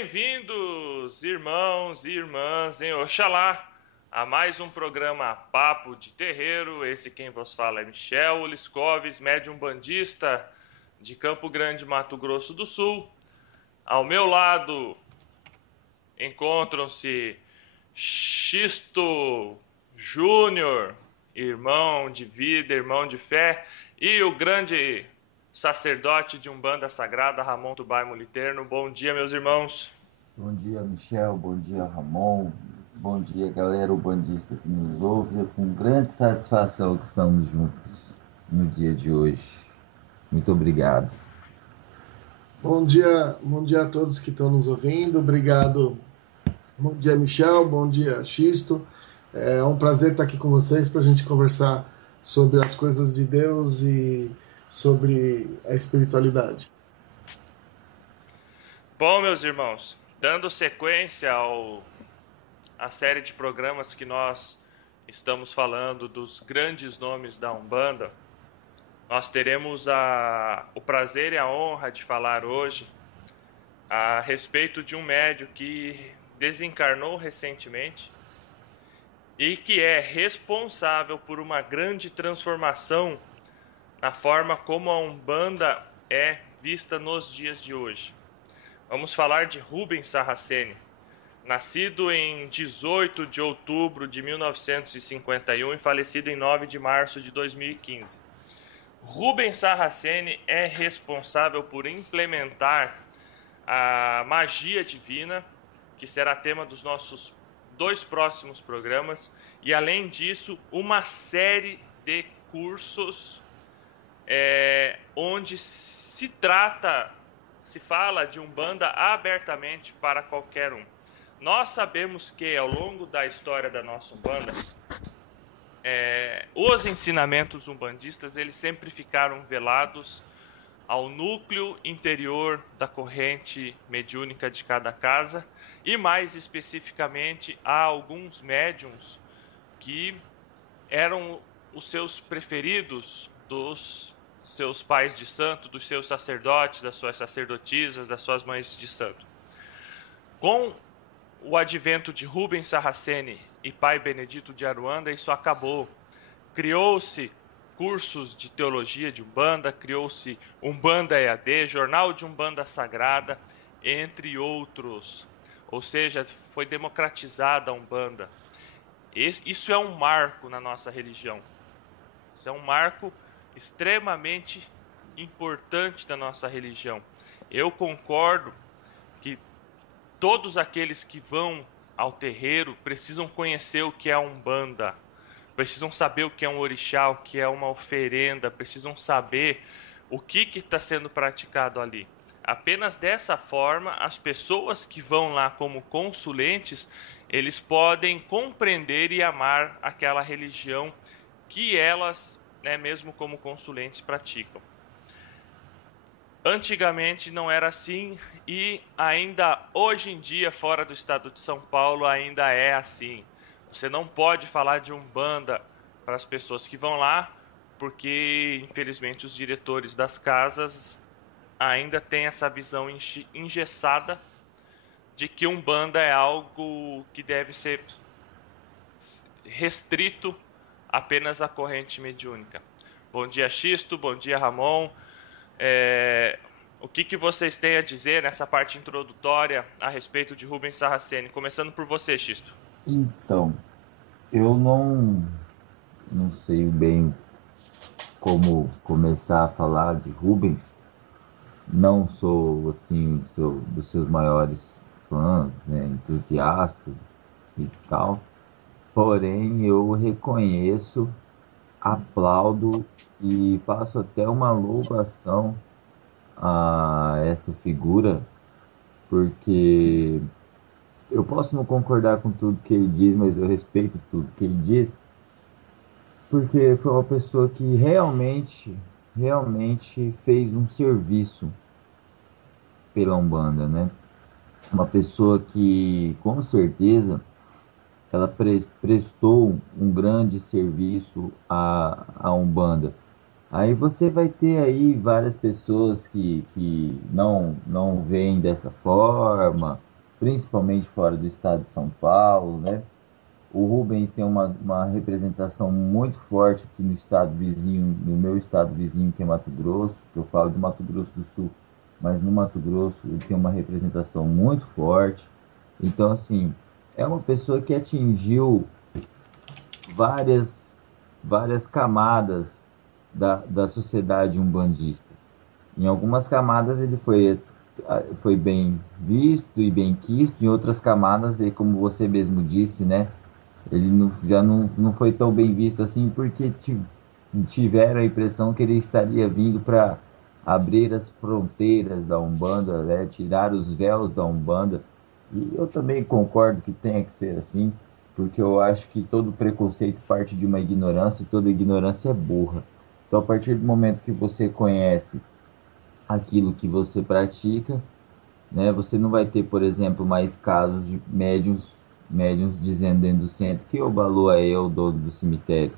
Bem-vindos, irmãos e irmãs em Oxalá, a mais um programa Papo de Terreiro. Esse quem vos fala é Michel Liscoves, médium bandista de Campo Grande, Mato Grosso do Sul. Ao meu lado encontram-se Xisto Júnior, irmão de vida, irmão de fé, e o grande sacerdote de Umbanda Sagrada, Ramon Tubai Moliterno. Bom dia, meus irmãos. Bom dia, Michel. Bom dia, Ramon. Bom dia, galera ubandista que nos ouve. É com grande satisfação que estamos juntos no dia de hoje. Muito obrigado. Bom dia a todos que estão nos ouvindo. Obrigado. Bom dia, Michel. Bom dia, Xisto. É um prazer estar aqui com vocês para a gente conversar sobre as coisas de Deus e sobre a espiritualidade. Bom, meus irmãos, dando sequência à série de programas que nós estamos falando dos grandes nomes da Umbanda, nós teremos o prazer e a honra de falar hoje a respeito de um médium que desencarnou recentemente e que é responsável por uma grande transformação na forma como a Umbanda é vista nos dias de hoje. Vamos falar de Rubens Sarraceni, nascido em 18 de outubro de 1951 e falecido em 9 de março de 2015. Rubens Sarraceni é responsável por implementar a magia divina, que será tema dos nossos 2 próximos programas, e além disso, uma série de cursos onde se fala de Umbanda abertamente para qualquer um. Nós sabemos que ao longo da história da nossa Umbanda, os ensinamentos umbandistas eles sempre ficaram velados ao núcleo interior da corrente mediúnica de cada casa e mais especificamente a alguns médiuns que eram os seus preferidos dos seus pais de santo, dos seus sacerdotes, das suas sacerdotisas, das suas mães de santo. Com o advento de Rubens Sarraceni e Pai Benedito de Aruanda, isso acabou. Criou-se cursos de teologia de Umbanda, criou-se Umbanda EAD, Jornal de Umbanda Sagrada, entre outros. Ou seja, foi democratizada a Umbanda. Isso é um marco na nossa religião. Isso é um marco extremamente importante da nossa religião. Eu concordo que todos aqueles que vão ao terreiro precisam conhecer o que é a Umbanda, precisam saber o que é um orixá, o que é uma oferenda, precisam saber o que está sendo praticado ali. Apenas dessa forma, as pessoas que vão lá como consulentes, eles podem compreender e amar aquela religião que elas, mesmo como consulentes, praticam. Antigamente não era assim e ainda hoje em dia, fora do estado de São Paulo, ainda é assim. Você não pode falar de Umbanda para as pessoas que vão lá, porque infelizmente os diretores das casas ainda têm essa visão engessada de que Umbanda é algo que deve ser restrito apenas à corrente mediúnica. Bom dia, Xisto, bom dia, Ramon. O que vocês têm a dizer nessa parte introdutória a respeito de Rubens Sarraceni? Começando por você, Xisto. Então, eu não sei bem como começar a falar de Rubens. Não sou, assim, dos seus maiores fãs, né, entusiastas e tal. Porém, eu reconheço, aplaudo e faço até uma louvação a essa figura, porque eu posso não concordar com tudo que ele diz, mas eu respeito tudo que ele diz, porque foi uma pessoa que realmente fez um serviço pela Umbanda, né? Uma pessoa que, com certeza, ela prestou um grande serviço à Umbanda. Aí você vai ter aí várias pessoas que não veem dessa forma, principalmente fora do estado de São Paulo, né? O Rubens tem uma representação muito forte aqui no estado vizinho, no meu estado vizinho, que é Mato Grosso, que eu falo de Mato Grosso do Sul, mas no Mato Grosso ele tem uma representação muito forte. Então, assim, é uma pessoa que atingiu várias, várias camadas da sociedade umbandista. Em algumas camadas ele foi bem visto e bem quisto, em outras camadas, e como você mesmo disse, né? Ele já não foi tão bem visto assim porque tiveram a impressão que ele estaria vindo para abrir as fronteiras da Umbanda, né? Tirar os véus da Umbanda. E eu também concordo que tenha que ser assim, porque eu acho que todo preconceito parte de uma ignorância e toda ignorância é burra. Então, a partir do momento que você conhece aquilo que você pratica, né? Você não vai ter, por exemplo, mais casos de médiums dizendo dentro do centro que o Balu é eu, dono do cemitério,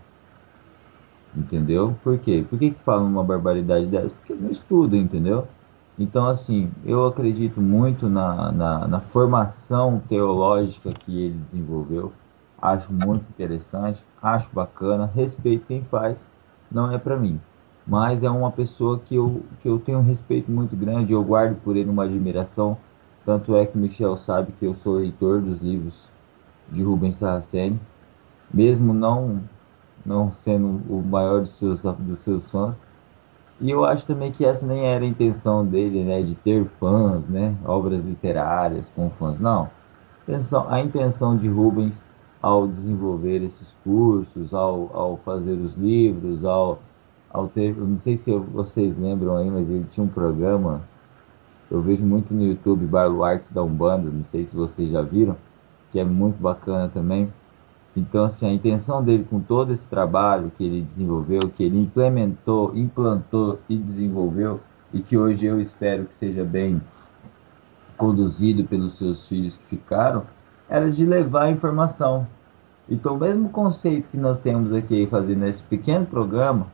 entendeu? Por quê? Por que que falam uma barbaridade dessa? Porque não estudam, entendeu? Então, assim, eu acredito muito na formação teológica que ele desenvolveu, acho muito interessante, acho bacana, respeito quem faz, não é para mim. Mas é uma pessoa que eu tenho um respeito muito grande, eu guardo por ele uma admiração, tanto é que Michel sabe que eu sou leitor dos livros de Rubens Saraceni, mesmo não sendo o maior dos seus fãs. E eu acho também que essa nem era a intenção dele, né, de ter fãs, né, obras literárias com fãs. Não. A intenção de Rubens ao desenvolver esses cursos, ao fazer os livros, ao ter, eu não sei se vocês lembram aí, mas ele tinha um programa, eu vejo muito no YouTube, Baluartes da Umbanda, não sei se vocês já viram, que é muito bacana também. Então, assim, a intenção dele com todo esse trabalho que ele desenvolveu, que ele implantou e desenvolveu, e que hoje eu espero que seja bem conduzido pelos seus filhos que ficaram, era de levar a informação. Então, o mesmo conceito que nós temos aqui fazendo esse pequeno programa,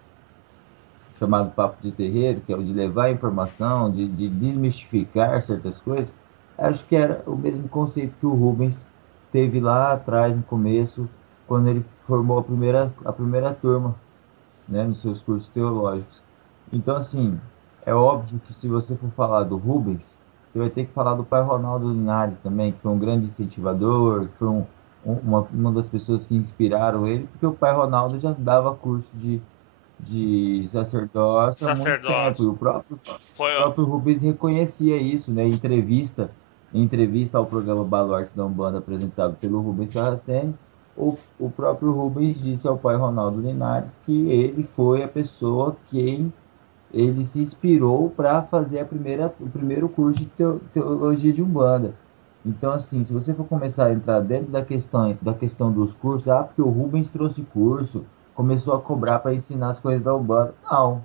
chamado Papo de Terreiro, que é o de levar a informação, de desmistificar certas coisas, acho que era o mesmo conceito que o Rubens teve lá atrás, no começo, quando ele formou a primeira turma, né, nos seus cursos teológicos. Então, assim, é óbvio que se você for falar do Rubens, você vai ter que falar do pai Ronaldo Linares também, que foi um grande incentivador, que foi uma das pessoas que inspiraram ele, porque o pai Ronaldo já dava curso de sacerdócio há muito tempo, e Sacerdócio. o próprio, Foi, ó, próprio Rubens reconhecia isso, né? Em entrevista ao programa Baluarte da Umbanda apresentado pelo Rubens Saraceni, o próprio Rubens disse ao pai Ronaldo Linares que ele foi a pessoa quem ele se inspirou para fazer o primeiro curso de teologia de Umbanda. Então, assim, se você for começar a entrar dentro da questão dos cursos, porque o Rubens trouxe curso, começou a cobrar para ensinar as coisas da Umbanda. Não,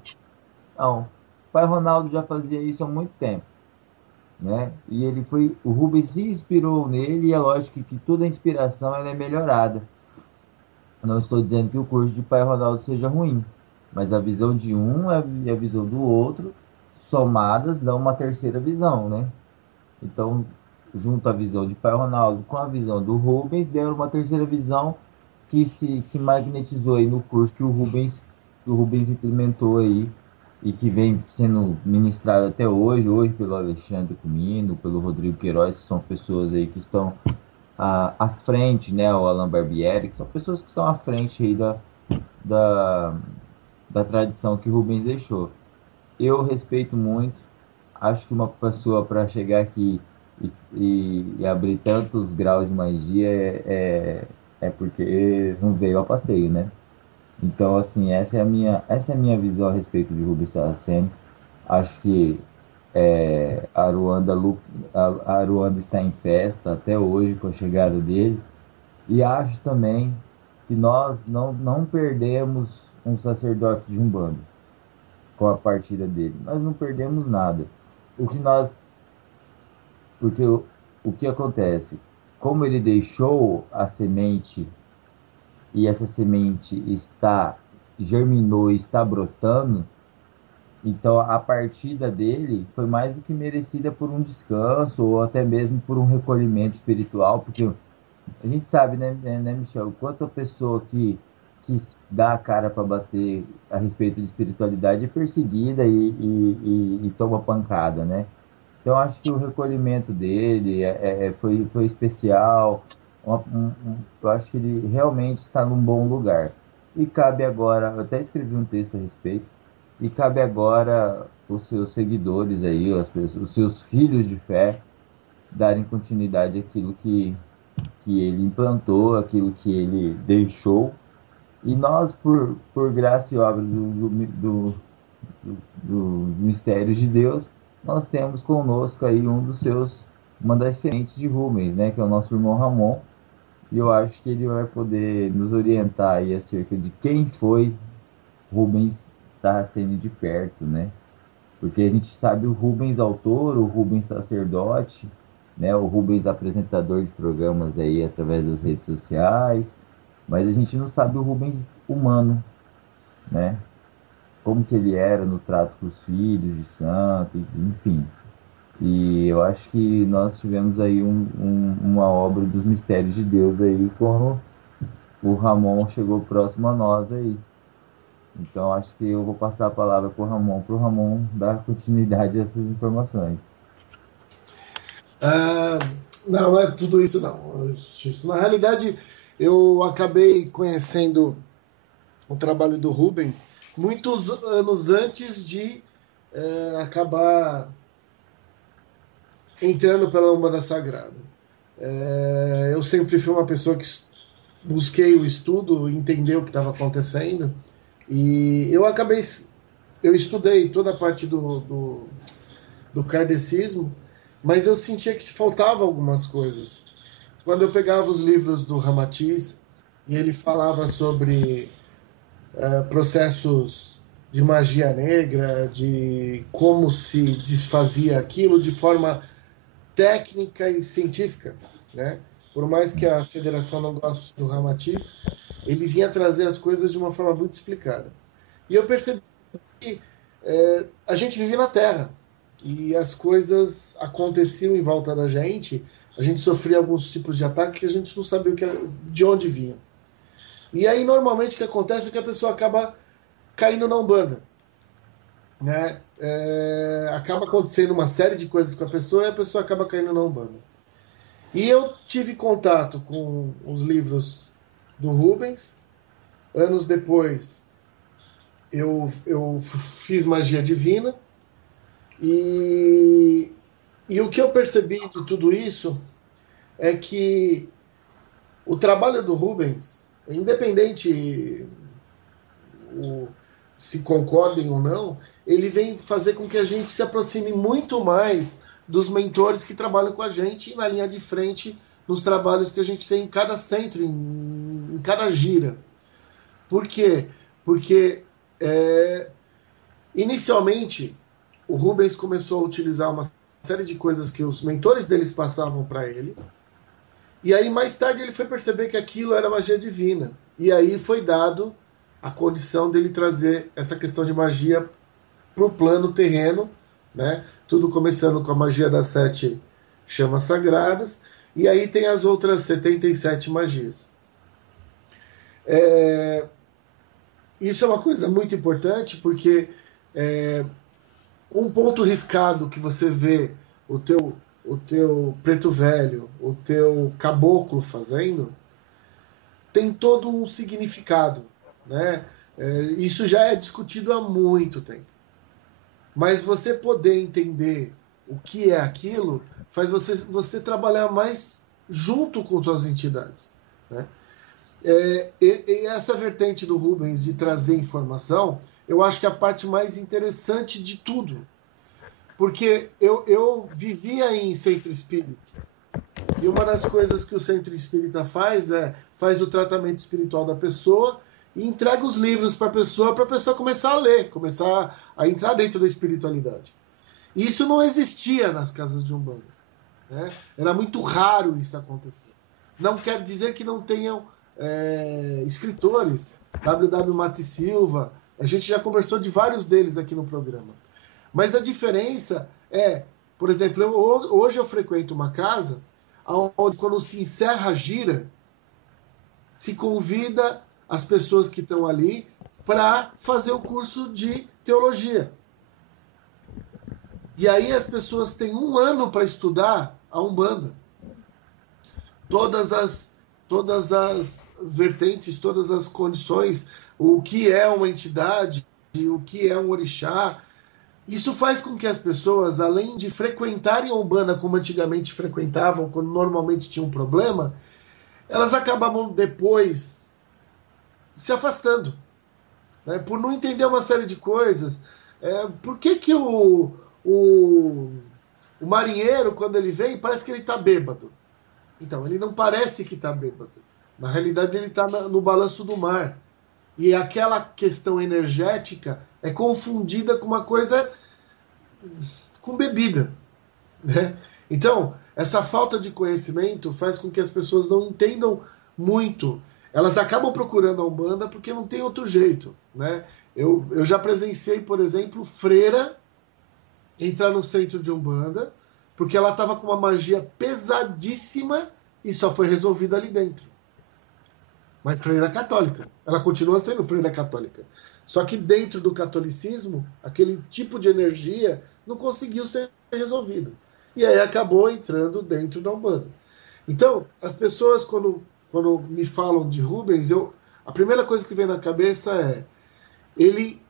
não. O pai Ronaldo já fazia isso há muito tempo, né? E o Rubens se inspirou nele, e é lógico que toda inspiração ela é melhorada. Eu não estou dizendo que o curso de pai Ronaldo seja ruim, mas a visão de um e a visão do outro, somadas, dão uma terceira visão, né? Então, junto a visão de pai Ronaldo com a visão do Rubens, deram uma terceira visão que se magnetizou aí no curso que o Rubens implementou aí e que vem sendo ministrado até hoje pelo Alexandre Comino, pelo Rodrigo Queiroz, que são pessoas aí que estão à frente, né, o Alan Barbieri, que são pessoas que estão à frente aí da, da tradição que Rubens deixou. Eu respeito muito, acho que uma pessoa para chegar aqui e abrir tantos graus de magia é porque não veio a passeio, né? Então, assim, essa é a minha visão a respeito de Rubens Saraceni. Acho que a Aruanda está em festa até hoje com a chegada dele. E acho também que nós não perdemos um sacerdote de Umbanda com a partida dele. Nós não perdemos nada. O que nós, porque o que acontece? Como ele deixou a semente e essa semente germinou e está brotando, Então a partida dele foi mais do que merecida por um descanso ou até mesmo por um recolhimento espiritual, porque a gente sabe, né, Michel, o quanto a pessoa que dá a cara para bater a respeito de espiritualidade é perseguida e toma pancada, né? Então, acho que o recolhimento dele foi especial. Eu acho que ele realmente está num bom lugar. E cabe agora, eu até escrevi um texto a respeito, e cabe agora os seus seguidores aí, os seus filhos de fé, darem continuidade àquilo que ele implantou, aquilo que ele deixou. E nós, por graça e obra dos mistérios de Deus, nós temos conosco aí uma das sementes de Rubens, né, que é o nosso irmão Ramon, e eu acho que ele vai poder nos orientar aí acerca de quem foi Rubens Saraceni de perto, né? Porque a gente sabe o Rubens autor, o Rubens sacerdote, né, o Rubens apresentador de programas aí através das redes sociais, mas a gente não sabe o Rubens humano, né? Como que ele era no trato com os filhos de santo, enfim. E eu acho que nós tivemos aí uma obra dos mistérios de Deus aí quando o Ramon chegou próximo a nós aí. Então acho que eu vou passar a palavra para o Ramon dar continuidade a essas informações. Ah, não é tudo isso, não. Isso, na realidade, eu acabei conhecendo o trabalho do Rubens muitos anos antes de acabar entrando pela Umbanda Sagrada. Eu sempre fui uma pessoa que busquei o estudo, entender o que estava acontecendo, e eu estudei toda a parte do kardecismo, mas eu sentia que faltava algumas coisas. Quando eu pegava os livros do Ramatiz e ele falava sobre processos de magia negra, de como se desfazia aquilo de forma técnica e científica, né? Por mais que a federação não goste do Ramatiz, ele vinha trazer as coisas de uma forma muito explicada. E eu percebi que a gente vive na Terra e as coisas aconteciam em volta da gente. A gente sofria alguns tipos de ataque que a gente não sabia de onde vinham. E aí, normalmente, o que acontece é que a pessoa acaba caindo na Umbanda, né? Acaba acontecendo uma série de coisas com a pessoa e a pessoa acaba caindo na Umbanda. E eu tive contato com os livros do Rubens. Anos depois, eu fiz magia divina. E, e o que eu percebi de tudo isso é que o trabalho do Rubens, independente o, se concordem ou não, ele vem fazer com que a gente se aproxime muito mais dos mentores que trabalham com a gente na linha de frente nos trabalhos que a gente tem em cada centro, em cada gira. Por quê? Porque inicialmente o Rubens começou a utilizar uma série de coisas que os mentores deles passavam para ele, e aí mais tarde ele foi perceber que aquilo era magia divina, e aí foi dado a condição dele trazer essa questão de magia para o plano terreno, né? Tudo começando com a magia das 7 chamas sagradas, e aí tem as outras 77 magias. Isso é uma coisa muito importante, porque um ponto riscado que você vê o teu preto velho, o teu caboclo fazendo, tem todo um significado, né? Isso já é discutido há muito tempo. Mas você poder entender o que é aquilo faz você trabalhar mais junto com suas entidades, né? E essa vertente do Rubens de trazer informação, eu acho que é a parte mais interessante de tudo. Porque eu vivia em centro espírita. E uma das coisas que o centro espírita faz o tratamento espiritual da pessoa e entrega os livros para a pessoa começar a ler, começar a entrar dentro da espiritualidade. E isso não existia nas casas de Umbanda, né? Era muito raro isso acontecer. Não quer dizer que não tenham escritores, W.W. Mate Silva, A gente já conversou de vários deles aqui no programa. Mas a diferença é, por exemplo, hoje eu frequento uma casa onde, quando se encerra a gira, se convida as pessoas que estão ali para fazer o curso de teologia. E aí as pessoas têm 1 ano para estudar a Umbanda. Todas as vertentes, todas as condições, o que é uma entidade, o que é um orixá. Isso faz com que as pessoas, além de frequentarem a Umbanda como antigamente frequentavam, quando normalmente tinha um problema, elas acabavam depois se afastando, né? Por não entender uma série de coisas. Por que o marinheiro, quando ele vem, parece que ele está bêbado? Então, ele não parece que está bêbado. Na realidade, ele está no balanço do mar. E aquela questão energética é confundida com uma coisa com bebida, né? Então, essa falta de conhecimento faz com que as pessoas não entendam muito. Elas acabam procurando a Umbanda porque não tem outro jeito, né? Eu já presenciei, por exemplo, freira entrar no centro de Umbanda porque ela estava com uma magia pesadíssima e só foi resolvida ali dentro. Mas freira católica. Ela continua sendo freira católica. Só que dentro do catolicismo, aquele tipo de energia não conseguiu ser resolvido. E aí acabou entrando dentro da Umbanda. Então, as pessoas, quando me falam de Rubens, a primeira coisa que vem na cabeça é ele,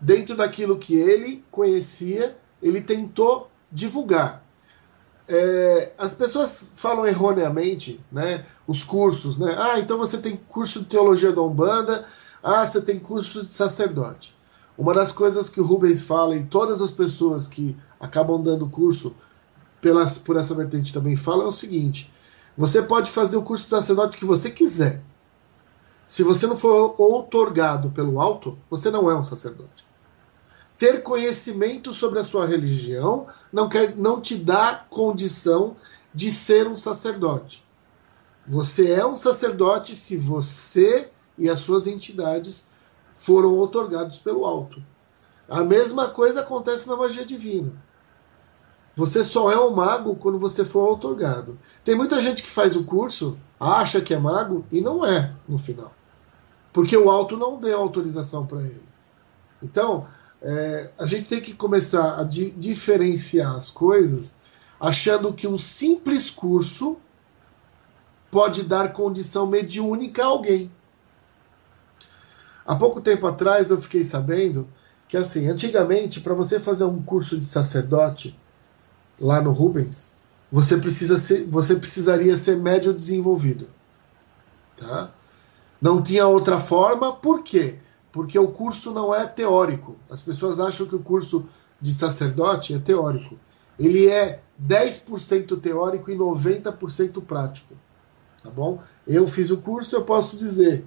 dentro daquilo que ele conhecia, ele tentou divulgar. As pessoas falam erroneamente, né, os cursos, né? Então você tem curso de teologia da Umbanda, você tem curso de sacerdote. Uma das coisas que o Rubens fala, e todas as pessoas que acabam dando curso por essa vertente também falam, é o seguinte: você pode fazer o curso de sacerdote que você quiser. Se você não for outorgado pelo alto, você não é um sacerdote. Ter conhecimento sobre a sua religião não te dá condição de ser um sacerdote. Você é um sacerdote se você e as suas entidades foram outorgados pelo alto. A mesma coisa acontece na magia divina. Você só é um mago quando você for outorgado. Tem muita gente que faz o curso, acha que é mago e não é no final. Porque o alto não deu autorização para ele. Então, a gente tem que começar a diferenciar as coisas, achando que um simples curso pode dar condição mediúnica a alguém. Há pouco tempo atrás eu fiquei sabendo que, assim, antigamente, para você fazer um curso de sacerdote lá no Rubens, você precisaria ser médium desenvolvido. Tá? Não tinha outra forma. Por quê? Porque o curso não é teórico. As pessoas acham que o curso de sacerdote é teórico. Ele é 10% teórico e 90% prático. Tá bom? Eu fiz o curso, eu posso dizer.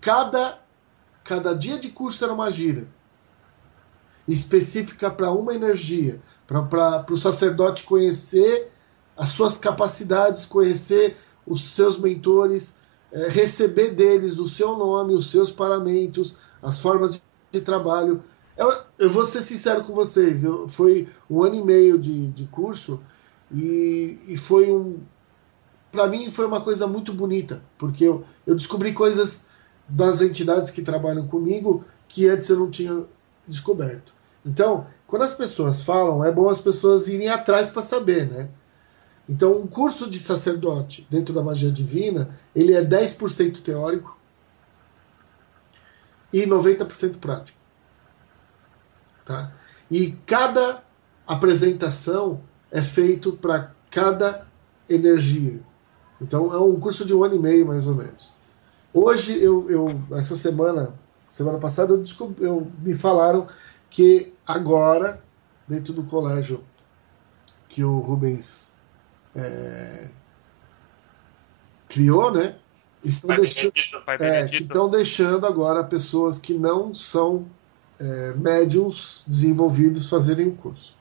Cada dia de curso era uma gira específica para uma energia, para o sacerdote conhecer as suas capacidades, conhecer os seus mentores, receber deles o seu nome, os seus paramentos, as formas de trabalho. Eu vou ser sincero com vocês, foi 1 ano e meio de curso e foi para mim foi uma coisa muito bonita, porque eu descobri coisas das entidades que trabalham comigo que antes eu não tinha descoberto. Então, quando as pessoas falam, é bom as pessoas irem atrás para saber, né? Então, um curso de sacerdote dentro da magia divina, ele é 10% teórico e 90% prático. Tá? E cada apresentação é feito para cada energia. Então, é um curso de 1 ano e meio, mais ou menos. Hoje, essa semana passada, me falaram que agora, dentro do colégio que o Rubens criou, né? Estão deixando agora pessoas que não são médiums desenvolvidos fazerem o curso.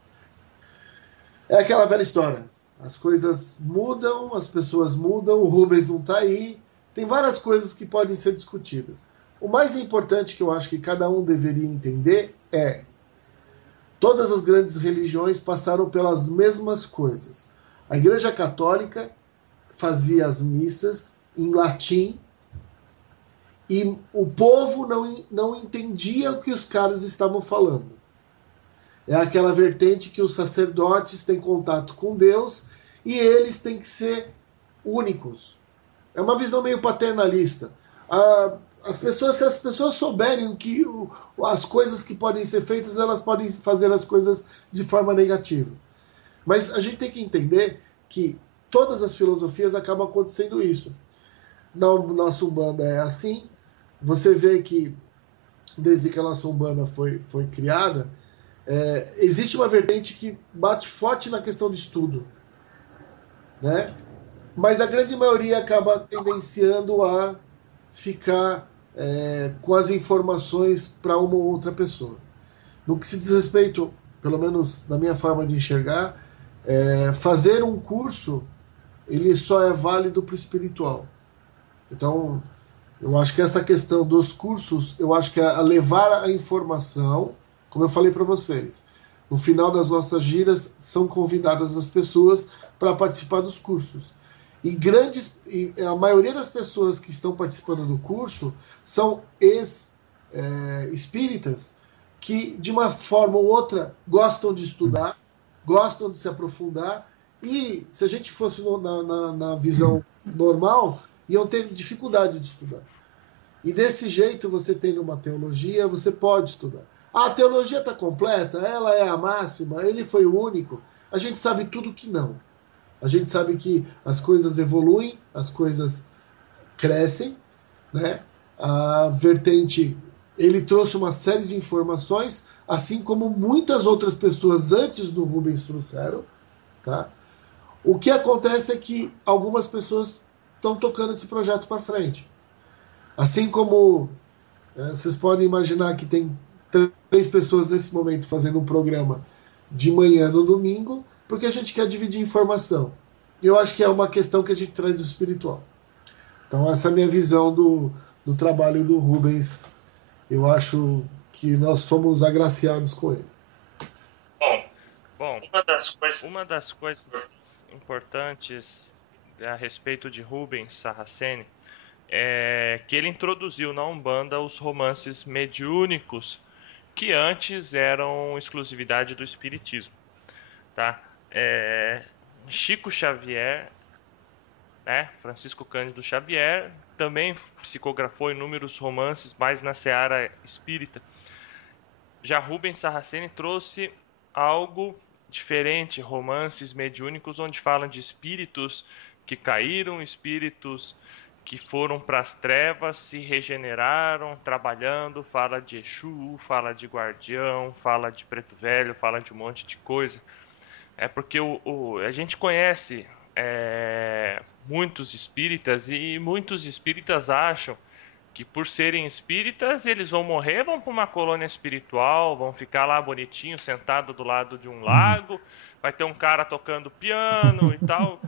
É aquela velha história. As coisas mudam, as pessoas mudam, o Rubens não está aí. Tem várias coisas que podem ser discutidas. O mais importante que eu acho que cada um deveria entender é: todas as grandes religiões passaram pelas mesmas coisas. A Igreja Católica fazia as missas em latim e o povo não entendia o que os caras estavam falando. É aquela vertente que os sacerdotes têm contato com Deus e eles têm que ser únicos. É uma visão meio paternalista. Se as pessoas souberem que as coisas que podem ser feitas, elas podem fazer as coisas de forma negativa. Mas a gente tem que entender que todas as filosofias acabam acontecendo isso. Na nossa Umbanda é assim. Você vê que desde que a nossa Umbanda foi criada, existe uma vertente que bate forte na questão de estudo, né? Mas a grande maioria acaba tendenciando a ficar com as informações para uma ou outra pessoa. No que se diz respeito, pelo menos na minha forma de enxergar, fazer um curso ele só é válido para o espiritual. Então, eu acho que essa questão dos cursos, eu acho que é a levar a informação, como eu falei para vocês, no final das nossas giras são convidadas as pessoas para participar dos cursos. E a maioria das pessoas que estão participando do curso são ex-espíritas que, de uma forma ou outra, gostam de estudar, gostam de se aprofundar, e se a gente fosse na visão normal, iam ter dificuldade de estudar. E desse jeito, você tendo uma teologia, você pode estudar. A teologia está completa, ela é a máxima, ele foi o único. A gente sabe tudo que não. A gente sabe que as coisas evoluem, as coisas crescem, né? A vertente, ele trouxe uma série de informações, assim como muitas outras pessoas antes do Rubens trouxeram, tá? O que acontece é que algumas pessoas estão tocando esse projeto para frente. Assim como vocês podem imaginar que tem 3 pessoas nesse momento fazendo um programa de manhã no domingo, porque a gente quer dividir informação. Eu acho que é uma questão que a gente traz do espiritual. Então essa é a minha visão do trabalho do Rubens. Eu acho que nós fomos agraciados com ele. Bom, uma das coisas importantes a respeito de Rubens Saraceni é que ele introduziu na Umbanda os romances mediúnicos que antes eram exclusividade do espiritismo, tá? Chico Xavier, né, Francisco Cândido Xavier, também psicografou inúmeros romances mais na seara espírita. Já Rubens Saraceni trouxe algo diferente, romances mediúnicos onde falam de espíritos que caíram, espíritos que foram para as trevas, se regeneraram, trabalhando, fala de Exu, fala de guardião, fala de preto velho, fala de um monte de coisa. É porque a gente conhece muitos espíritas e muitos espíritas acham que por serem espíritas eles vão morrer, vão para uma colônia espiritual, vão ficar lá bonitinho, sentado do lado de um lago, vai ter um cara tocando piano e tal.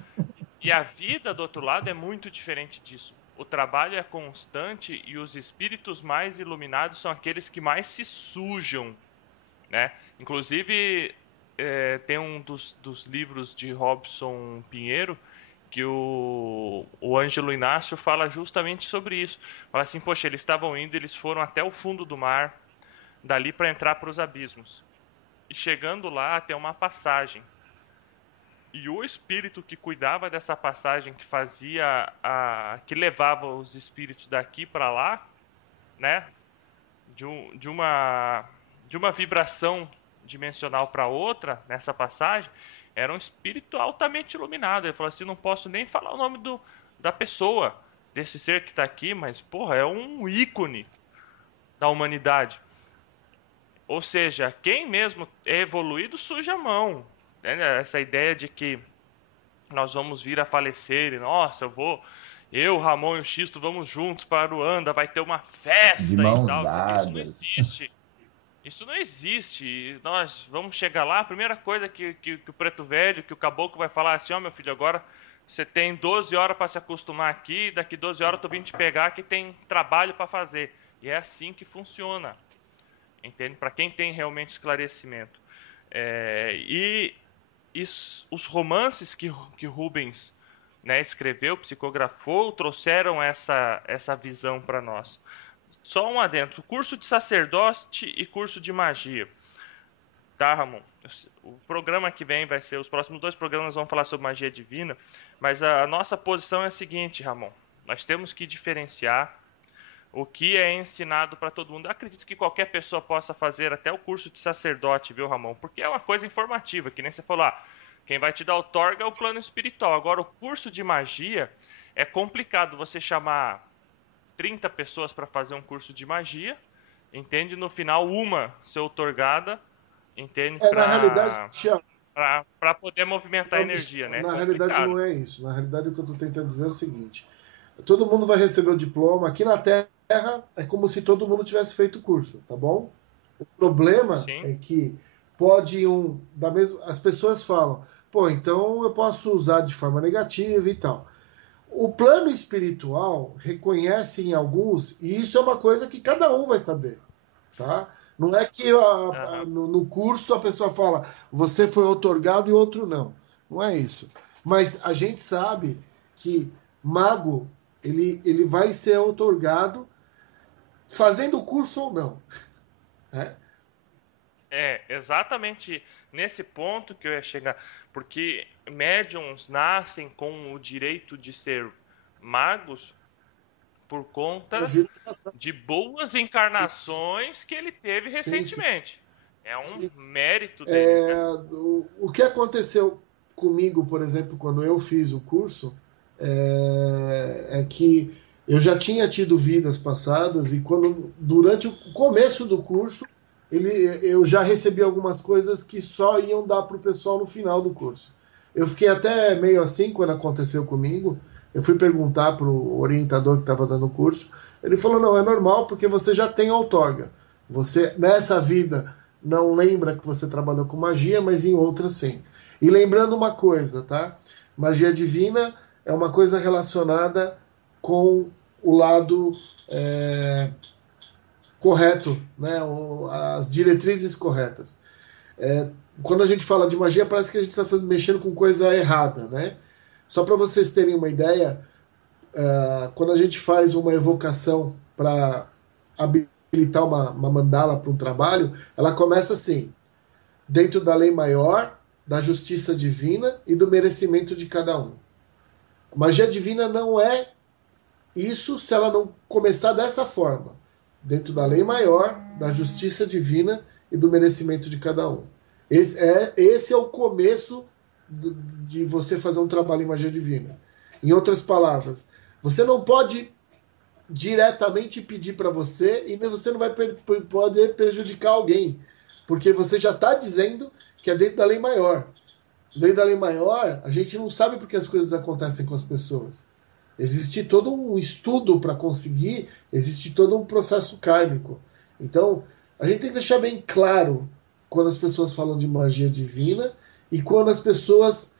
E a vida do outro lado é muito diferente disso. O trabalho é constante e os espíritos mais iluminados são aqueles que mais se sujam, né? Inclusive, tem um dos livros de Robson Pinheiro que o Ângelo Inácio fala justamente sobre isso. Fala assim, poxa, eles estavam indo, eles foram até o fundo do mar, dali para entrar para os abismos. E chegando lá, tem uma passagem. E o espírito que cuidava dessa passagem, que fazia que levava os espíritos daqui para lá, né? De uma vibração dimensional para outra, nessa passagem, era um espírito altamente iluminado. Ele falou assim, não posso nem falar o nome da pessoa, desse ser que está aqui, mas, porra, é um ícone da humanidade. Ou seja, quem mesmo é evoluído suja a mão. Né? Essa ideia de que nós vamos vir a falecer e, nossa, eu, Ramon e o Xisto vamos juntos para Aruanda, vai ter uma festa De mãos e tal. dadas. Isso não existe. Isso não existe. E nós vamos chegar lá, a primeira coisa que o preto velho, que o caboclo vai falar assim, ó, meu filho, agora você tem 12 horas para se acostumar aqui, daqui 12 horas eu tô vindo te pegar que tem trabalho para fazer. E é assim que funciona, entende? Para quem tem realmente esclarecimento. Os romances que Rubens, né, escreveu, psicografou, trouxeram essa visão para nós. Só um adendo: curso de sacerdote e curso de magia. Tá, Ramon? O programa que vem vai ser, os próximos 2 programas vão falar sobre magia divina, mas a nossa posição é a seguinte, Ramon: nós temos que diferenciar o que é ensinado para todo mundo. Eu acredito que qualquer pessoa possa fazer até o curso de sacerdote, viu, Ramon? Porque é uma coisa informativa, que nem você falou, quem vai te dar o torga é o plano espiritual. Agora, o curso de magia é complicado você chamar 30 pessoas para fazer um curso de magia, entende? No final, uma ser otorgada, entende? Na realidade, Tiago, Para poder movimentar a energia, né? Na realidade não é isso. Na realidade o que eu estou tentando dizer é o seguinte: todo mundo vai receber o diploma. Aqui na Terra é como se todo mundo tivesse feito o curso, tá bom? O problema Sim. é que pode as pessoas falam, pô, então eu posso usar de forma negativa e tal. O plano espiritual reconhece em alguns, e isso é uma coisa que cada um vai saber, tá? Não é que no curso a pessoa fala, você foi otorgado e outro não. Não é isso. Mas a gente sabe que mago, ele vai ser otorgado fazendo o curso ou não. Né? É exatamente nesse ponto que eu ia chegar, porque médiums nascem com o direito de ser magos por conta de boas encarnações que ele teve recentemente. É um mérito dele. O que aconteceu comigo, por exemplo, quando eu fiz o curso, é que eu já tinha tido vidas passadas e durante o começo do curso eu já recebi algumas coisas que só iam dar para o pessoal no final do curso. Eu fiquei até meio assim quando aconteceu comigo. Eu fui perguntar para o orientador que estava dando o curso. Ele falou: não, é normal porque você já tem outorga. Você, nessa vida, não lembra que você trabalhou com magia, mas em outras sim. E lembrando uma coisa, tá? Magia divina é uma coisa relacionada com o lado correto, né? As diretrizes corretas. Quando a gente fala de magia, parece que a gente está mexendo com coisa errada, né? Só para vocês terem uma ideia, quando a gente faz uma evocação para habilitar uma mandala para um trabalho, ela começa assim: dentro da lei maior, da justiça divina e do merecimento de cada um. A magia divina não é isso se ela não começar dessa forma: dentro da lei maior, da justiça divina e do merecimento de cada um. Esse é o começo de você fazer um trabalho em magia divina. Em outras palavras, você não pode diretamente pedir para você e você não vai poder prejudicar alguém, porque você já está dizendo que é dentro da lei maior. Dentro da lei maior, a gente não sabe porque as coisas acontecem com as pessoas. Existe todo um estudo para conseguir, existe todo um processo kármico. Então, a gente tem que deixar bem claro quando as pessoas falam de magia divina e quando as pessoas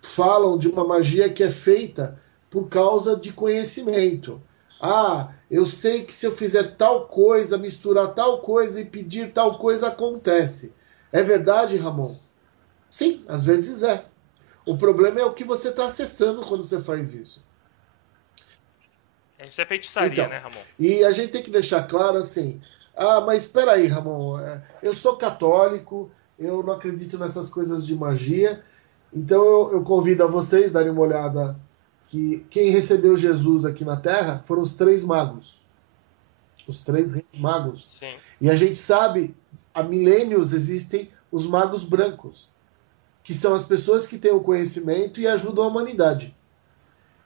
falam de uma magia que é feita por causa de conhecimento. Eu sei que se eu fizer tal coisa, misturar tal coisa e pedir tal coisa, acontece. É verdade, Ramon? Sim, às vezes é. O problema é o que você está acessando quando você faz isso. Isso é feitiçaria, né, Ramon? E a gente tem que deixar claro assim: mas espera aí, Ramon, eu sou católico, eu não acredito nessas coisas de magia, então eu convido a vocês a darem uma olhada que quem recebeu Jesus aqui na Terra foram os 3 magos. Os 3 reis magos. Sim. E a gente sabe, há milênios existem os magos brancos, que são as pessoas que têm o conhecimento e ajudam a humanidade.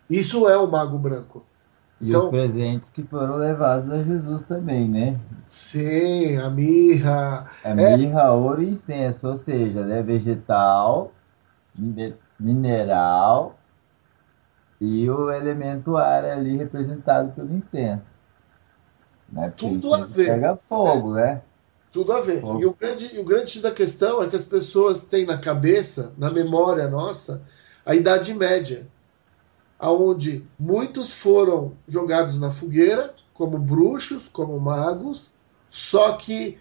Isso é o mago branco. E os presentes que foram levados a Jesus também, né? Sim, a mirra. Mirra, ouro e incenso, ou seja, né? Vegetal, mineral e o elemento ar ali representado pelo incenso. Né? Porque Tudo a ver. Pega fogo, né? Tudo a ver. Fogo. E o grande da questão é que as pessoas têm na cabeça, na memória nossa, a Idade Média, onde muitos foram jogados na fogueira como bruxos, como magos, só que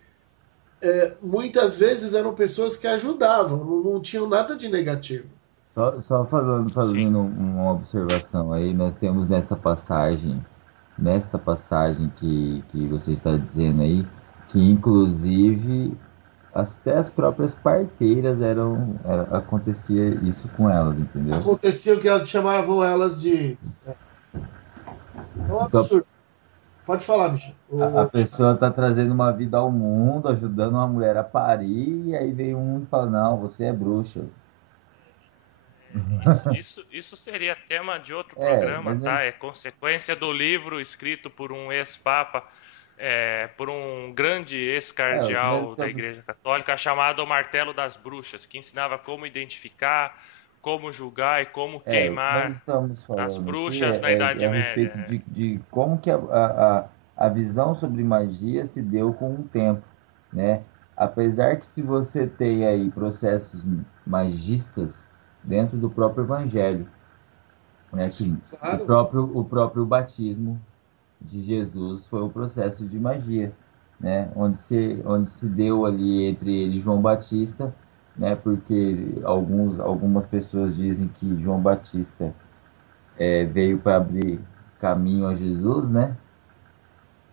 muitas vezes eram pessoas que ajudavam, não tinham nada de negativo. Só Sim. fazendo uma observação aí, nós temos nesta passagem que você está dizendo aí, que inclusive até as próprias parteiras acontecia isso com elas, entendeu? Acontecia o que elas chamavam elas de. É um Então absurdo. Pode falar, Michel. a pessoa está trazendo uma vida ao mundo, ajudando uma mulher a parir, e aí vem um e fala, não, você é bruxa. Isso seria tema de outro É, programa, mas tá? É consequência do livro escrito por um ex-papa, por um grande nós ex-cardeal da estamos. Igreja Católica chamado O Martelo das Bruxas, que ensinava como identificar, como julgar e como O que nós queimar estamos as falando aqui bruxas na é Idade a respeito Média. de como que a visão sobre magia se deu com o tempo, né? Apesar que se você tem aí processos magistas dentro do próprio evangelho, né? Que Sim, claro. o próprio batismo de Jesus foi um processo de magia, né? Onde se deu ali entre ele e João Batista, né? Porque algumas pessoas dizem que João Batista veio para abrir caminho a Jesus, né?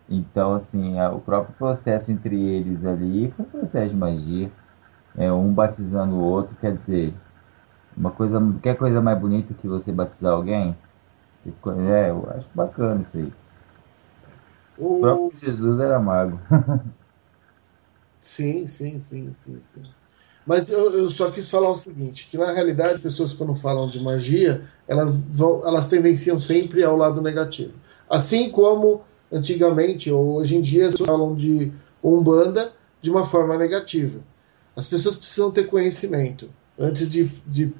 Então, assim, o próprio processo entre eles ali foi um processo de magia, um batizando o outro, quer dizer, quer coisa mais bonita que você batizar alguém? Eu acho bacana isso aí. O O... próprio Jesus era mago. Sim, sim, sim, sim, sim. Mas eu só quis falar o seguinte, que na realidade, pessoas quando falam de magia, elas tendenciam sempre ao lado negativo. Assim como antigamente, ou hoje em dia, as pessoas falam de Umbanda de uma forma negativa. As pessoas precisam ter conhecimento antes de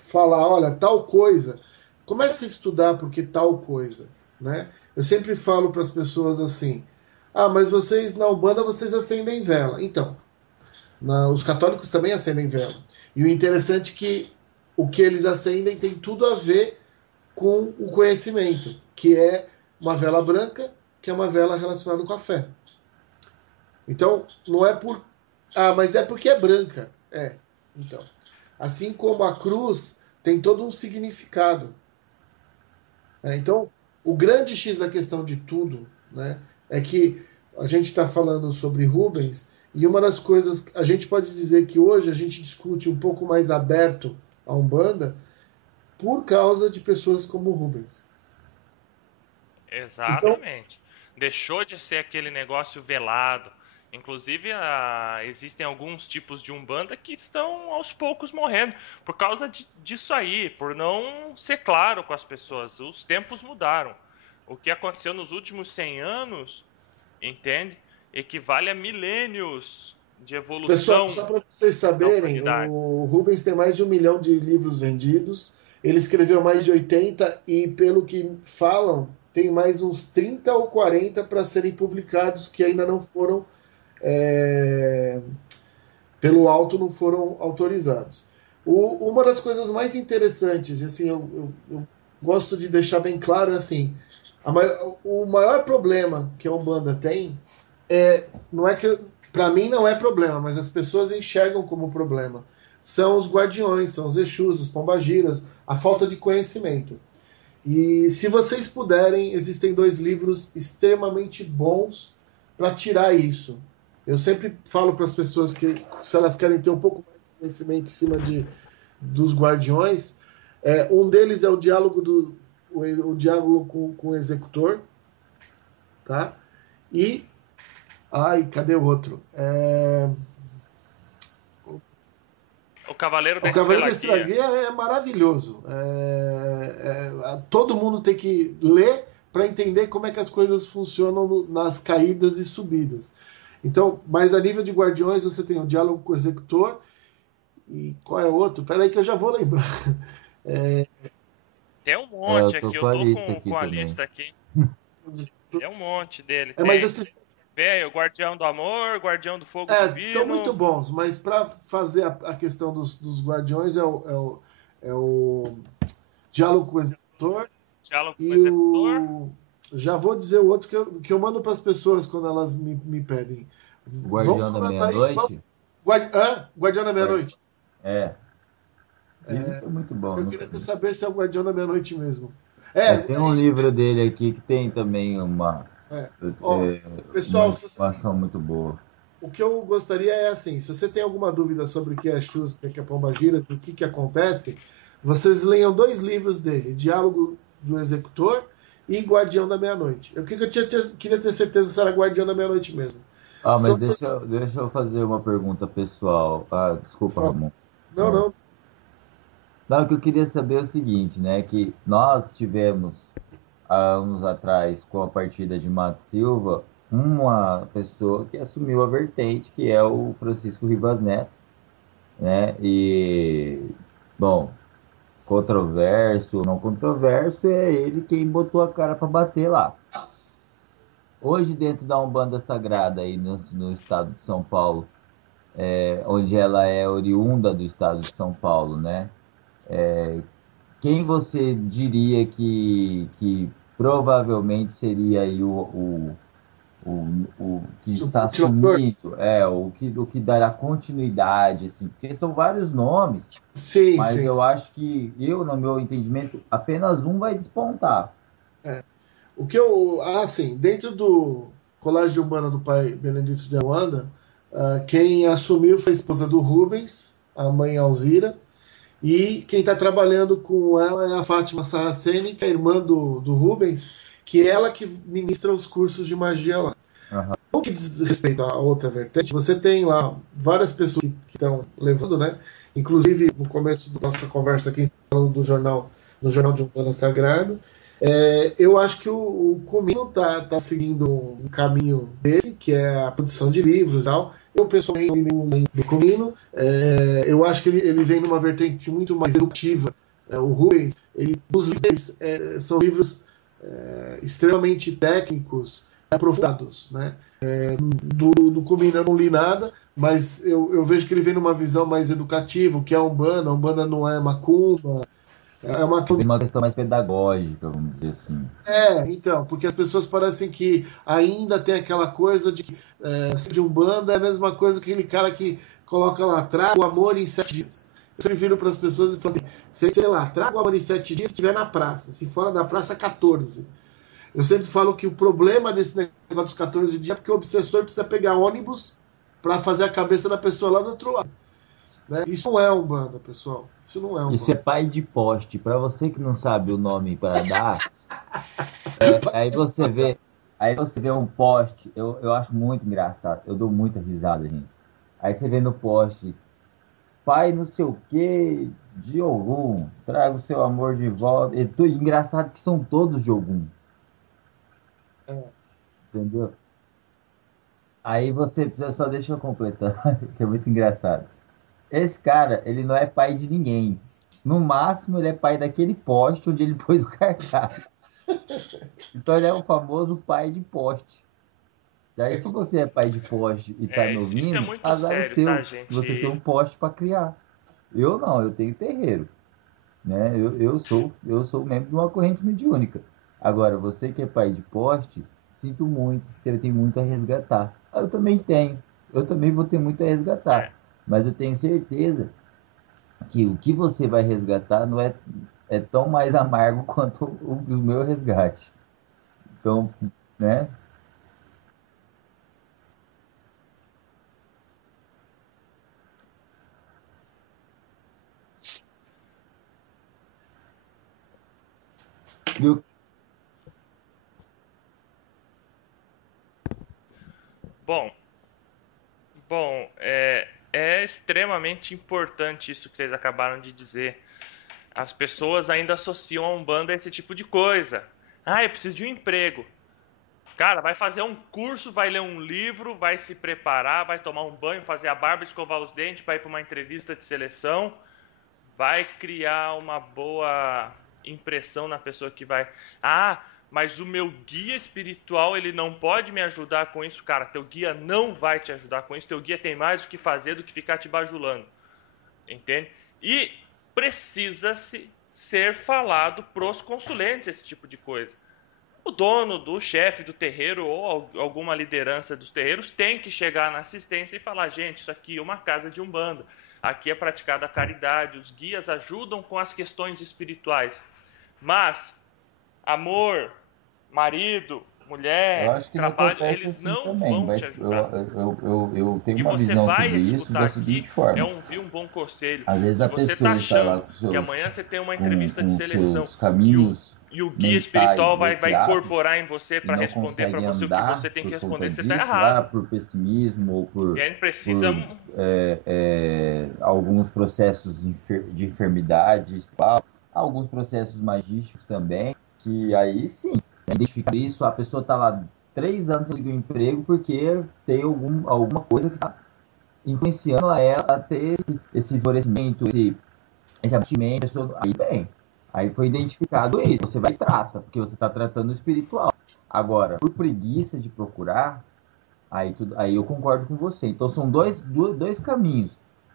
falar, olha, tal coisa. Comece a estudar porque tal coisa, né? Eu sempre falo para as pessoas assim: "Ah, mas vocês na Umbanda vocês acendem vela". Então, os católicos também acendem vela. E o interessante é que o que eles acendem tem tudo a ver com o conhecimento, que é uma vela branca, que é uma vela relacionada com a fé. Então, não é por. Ah, mas é porque é branca. É. Então. Assim como a cruz tem todo um significado. Né? Então, o grande X da questão de tudo, né, é que a gente está falando sobre Rubens, e uma das coisas. A gente pode dizer que hoje a gente discute um pouco mais aberto a Umbanda por causa de pessoas como Rubens. Então, Exatamente. Deixou de ser aquele negócio velado. Inclusive, existem alguns tipos de Umbanda que estão aos poucos morrendo por causa disso aí, por não ser claro com as pessoas. Os tempos mudaram. O que aconteceu nos últimos 100 anos, entende? Equivale a milênios de pessoal, evolução só para vocês da saberem, humanidade. o Rubens tem mais de 1 milhão de livros vendidos. Ele escreveu mais de 80 e, pelo que falam, tem mais uns 30 ou 40 para serem publicados que ainda não foram, é, pelo alto, não foram autorizados. Uma das coisas mais interessantes, assim, eu gosto de deixar bem claro, é assim, o maior problema que a Umbanda tem não é que para mim não é problema, mas as pessoas enxergam como problema. São os guardiões, são os Exus, os pombagiras, a falta de conhecimento. E se vocês puderem, existem 2 livros extremamente bons para tirar isso. Eu sempre falo para as pessoas que, se elas querem ter um pouco mais de conhecimento em cima dos guardiões, um deles é o diálogo com o executor, tá? E ai, cadê o outro? O Cavaleiro da O Cavaleiro Estrela da Estrela Guia. Guia é maravilhoso. Todo mundo tem que ler para entender como é que as coisas funcionam nas caídas e subidas. Então, mas a nível de Guardiões, você tem o diálogo com o executor e qual é o outro? Peraí que eu já vou lembrar. Tem um Eu monte tô aqui, com eu a tô lista com, aqui com a também. lista aqui. Tem um monte dele. Mas Tem esses o Guardião do Amor, Guardião do Fogo são muito Divino, bons, mas para fazer a questão dos Guardiões é o diálogo com o executor Diálogo com o e Executor. Já vou dizer o outro que eu mando para as pessoas quando elas me pedem. O Vão Guardião da falando aí. Meia-Noite? Guardião da Guar- Meia-Noite. É, dizem que é muito bom, Eu nunca queria até li. saber se é o Guardião da Meia-Noite mesmo. Tem É um isso livro mesmo. dele aqui que tem também É. Ó, é, uma pessoal, informação muito boa. o que eu gostaria é assim, se você tem alguma dúvida sobre o que é Chus, o que é Pombagira, o que acontece, vocês leiam dois livros dele, Diálogo de um Executor e Guardião da Meia-Noite. Queria ter certeza se era Guardião da Meia-Noite mesmo. Ah, mas São deixa, dois... deixa eu fazer uma pergunta pessoal. Ah, desculpa, Ramon. Não, não. Não, o que eu queria saber é o seguinte, né? Que nós tivemos, há anos atrás, com a partida de Mato Silva, uma pessoa que assumiu a vertente, que é o Francisco Rivas Neto, né? E, bom, controverso ou não controverso, é ele quem botou a cara para bater lá. Hoje, dentro da Umbanda Sagrada, aí no estado de São Paulo, onde ela é oriunda do estado de São Paulo, né? Quem você diria que provavelmente seria aí o que O está continuador? assumindo, o que dará continuidade, assim, porque são vários nomes, Sim, mas sim. eu acho que no meu entendimento, apenas um vai despontar. É. O que eu. Ah, sim, dentro do Colégio de Umbanda do pai Benedito de Aruanda, quem assumiu foi a esposa do Rubens, a mãe Alzira, e quem está trabalhando com ela é a Fátima Saraceni, que é a irmã do Rubens, que é ela que ministra os cursos de magia lá. Aham. No que diz respeito à outra vertente, você tem lá várias pessoas que estão levando, né? Inclusive, no começo da nossa conversa aqui, falando do jornal, no Jornal de Umbanda Sagrado, eu acho que o Comino tá seguindo um caminho desse, que é a produção de livros e tal. Eu, pessoalmente, do Comino, eu acho que ele vem numa vertente muito mais educativa. O Rubens, os livros são livros extremamente técnicos, aprofundados, né? Do Comino eu não li nada, mas eu vejo que ele vem numa visão mais educativa, o que é a Umbanda. A Umbanda não é macumba, é uma Tem uma questão mais pedagógica, vamos dizer assim. então, porque as pessoas parecem que ainda tem aquela coisa de que ser de Umbanda é a mesma coisa que aquele cara que coloca lá, traga o amor em 7 dias. Eu sempre viro para as pessoas e falo assim, sei lá, traga o amor em 7 dias se estiver na praça, se fora da praça, 14. Eu sempre falo que o problema desse negócio dos 14 dias é porque o obsessor precisa pegar ônibus para fazer a cabeça da pessoa lá do outro lado. Né? Isso não é Umbanda, pessoal. Isso não é Isso é Umbanda. pai de poste. Para você que não sabe o nome para dar, aí você vê, um poste. Eu acho muito engraçado. Eu dou muita risada, gente. Aí você vê no poste, pai não sei o que de Ogum, traga o seu amor de volta. Engraçado que são todos de Ogum, entendeu? Aí você só deixa eu completar, que é muito engraçado. Esse cara, ele não é pai de ninguém. No máximo, ele é pai daquele poste onde ele pôs o cartaz. Então, ele é o famoso pai de poste. Daí, É, se você é pai de poste e tá me Isso é ouvindo, muito azar o sério, tá, seu, que você tem gente? um poste para criar. Eu não, eu tenho terreiro, né? Eu sou membro de uma corrente mediúnica. Agora, você que é pai de poste, sinto muito, você tem muito a resgatar. Ah, eu também tenho, eu também vou ter muito a É, resgatar. Mas eu tenho certeza que o que você vai resgatar não é tão mais amargo quanto o meu resgate. Então, né? E o- bom, é extremamente importante isso que vocês acabaram de dizer. As pessoas ainda associam a Umbanda a esse tipo de coisa. Ah, eu preciso de um emprego. Cara, vai fazer um curso, vai ler um livro, vai se preparar, vai tomar um banho, fazer a barba, escovar os dentes, vai para uma entrevista de seleção, vai criar uma boa impressão na pessoa que vai. Ah, mas o meu guia espiritual ele não pode me ajudar com isso, cara. Teu guia não vai te ajudar com isso. Teu guia tem mais o que fazer do que ficar te bajulando, entende? E precisa-se ser falado pros consulentes esse tipo de coisa. o dono, do chefe do terreiro ou alguma liderança dos terreiros tem que chegar na assistência e falar: gente, isso aqui é uma casa de umbanda, aqui é praticada a caridade, os guias ajudam com as questões espirituais, mas amor, marido, Eu mulher, acho que no teu trabalho, teste é eles assim não também, vão mas te ajudar. eu O tenho que uma você visão vai sobre isso escutar da aqui seguinte é forma. um bom conselho. Às vezes Se a você está pessoa está lá achando que amanhã você tem uma entrevista de com os seleção seus e o, caminhos e o guia mentais espiritual vai bloqueados incorporar em você e para não responder para conseguem você o que você andar tem que por responder, conta você está disso, errado. por pessimismo ou Entende? Precisa. por alguns processos de enfermidade, alguns processos magísticos também, que aí sim, identificar isso, a pessoa está lá 3 anos sem conseguir um emprego porque tem alguma coisa que está influenciando a ela a ter esse esmorecimento, esse abatimento, aí bem, aí foi identificado isso, você vai e trata, porque você está tratando o espiritual. Agora, por preguiça de procurar, aí eu concordo com você. Então são dois caminhos.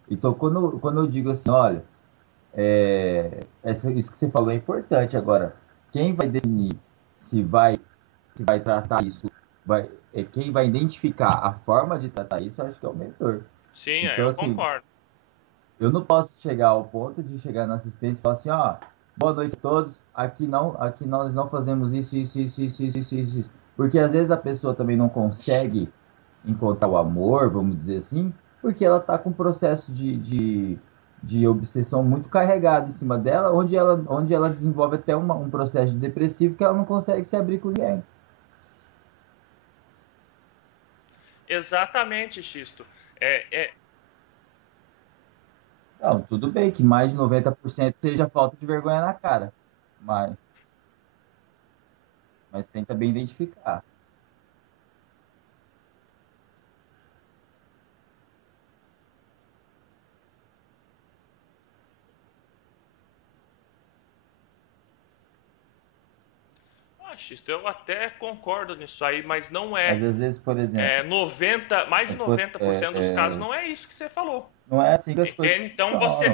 Então quando eu digo assim, olha, isso que você falou é importante. Agora, quem vai definir se vai tratar isso, quem vai identificar a forma de tratar isso, eu acho que é o mentor. Sim, Então, eu assim, concordo. eu não posso chegar ao ponto de chegar na assistência e falar assim, ó, boa noite a todos, aqui nós não fazemos isso. Porque às vezes a pessoa também não consegue encontrar o amor, vamos dizer assim, porque ela está com um processo de obsessão muito carregado em cima dela, onde ela desenvolve até um processo de depressivo que ela não consegue se abrir com ninguém. Exatamente, Xisto. É, Não, tudo bem que mais de 90% seja falta de vergonha na cara, mas, mas tem que saber identificar. Xisto, eu até concordo nisso aí, mas não Mas é. às vezes, por exemplo, Mais de mas, 90% dos casos não é isso que você falou. não é assim que as coisas Entende? Então funcionam.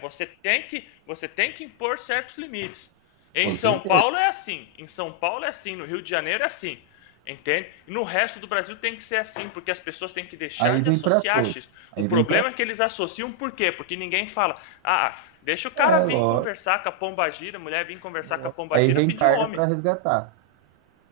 você tem que impor certos limites. Em Com São certeza. Paulo é assim, em São Paulo é assim, no Rio de Janeiro é assim, entende? E no resto do Brasil tem que ser assim, porque as pessoas têm que deixar Aí de vem para associar todos. X. O Aí vem para problema é que eles associam por quê? Porque ninguém fala, deixa o cara É, vir lógico. conversar com a pombagira, a mulher vir conversar com a Aí pombagira, pedir reencarna homem. para resgatar.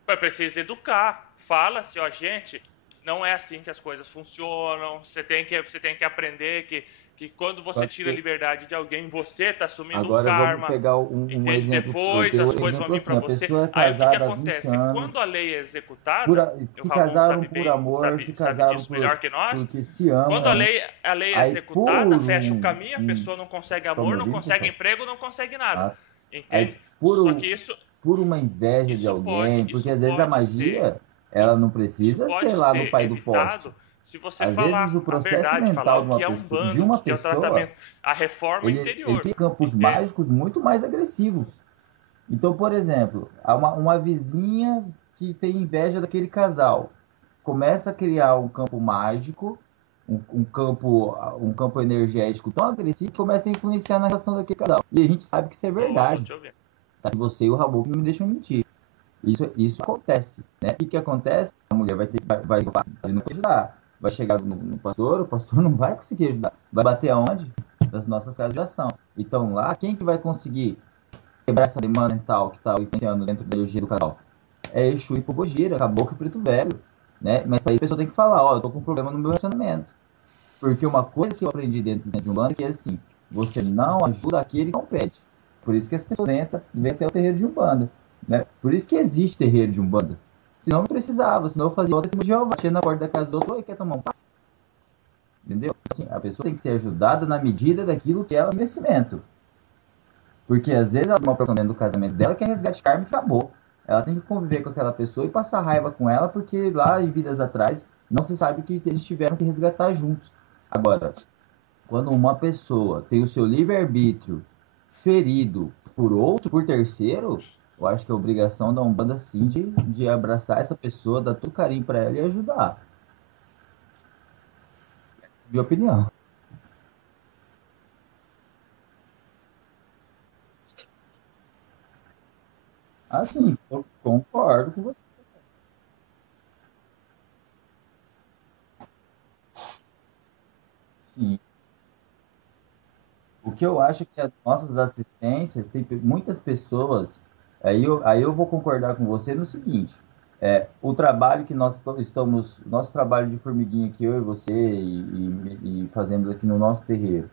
Vai precisar educar. Fala-se, ó, gente, não é assim que as coisas funcionam. Você tem que aprender que quando Só você tira a que liberdade de alguém, você está assumindo um agora vamos karma. pegar um Entende? exemplo. Eu Depois tenho as um coisas vão exemplo vir para assim: a você. pessoa é Aí o que casada há 20 acontece? Quando anos, a lei é executada, o se Ramon casaram sabe por bem, amor, se sabe casaram disso melhor que nós. porque se amam Quando realmente. a lei é Aí executada, por fecha o caminho, a um. pessoa não consegue Estão me amor, não ouvindo, consegue pessoal? emprego, não consegue nada. Ah, aí Entende? por, Só o- que por uma inveja de alguém, porque isso às vezes a pode ser magia, ela não isso precisa ser pode lá no ser pai do poste. evitado se você Às vezes o falar a processo verdade, falar mental o que é de Umbanda, o uma que é o pessoa, tratamento, a reforma ele interior. tem campos Entende? mágicos muito mais agressivos. Então, por exemplo, há uma vizinha que tem inveja daquele casal, começa a criar um campo mágico, um campo energético tão agressivo que começa a influenciar na relação daquele casal. E a gente sabe que isso é Tô verdade. te ouvindo. Tá? Você e o Rabu que não me deixam mentir. Isso acontece, né? O que acontece? A mulher vai ele não vai ajudar. Vai chegar no pastor, o pastor não vai conseguir ajudar. Vai bater aonde? Das nossas casas de ação. Então lá, quem que vai conseguir quebrar essa demanda mental que está influenciando dentro da energia do casal? É Exu e Pombogira, Caboclo e Preto Velho, né? Mas para isso a pessoa tem que falar, ó, eu tô com um problema no meu relacionamento. Porque uma coisa que eu aprendi dentro de um bando é que é assim, você não ajuda aquele que não pede. Por isso que as pessoas entram e vêm até o terreiro de Umbanda, né? Por isso que existe terreiro de Umbanda. Senão não precisava, senão eu fazia outra de Jeová, tinha na porta da casa do outro, oi, quer tomar um passe? Entendeu? Assim, a pessoa tem que ser ajudada na medida daquilo que é o merecimento. Porque às vezes ela tem uma profissão dentro do casamento dela que é resgate karma e acabou. Ela tem que conviver com aquela pessoa e passar raiva com ela, porque lá em vidas atrás não se sabe que eles tiveram que resgatar juntos. Agora, quando uma pessoa tem o seu livre-arbítrio ferido por terceiro, eu acho que é obrigação da Umbanda sim de abraçar essa pessoa, dar todo carinho para ela e ajudar. Essa é a minha opinião. Assim, eu concordo com você. Sim. O que eu acho que as nossas assistências, tem muitas pessoas, aí eu vou concordar com você no seguinte, o trabalho que nós estamos, nosso trabalho de formiguinha que eu e você e fazemos aqui no nosso terreiro,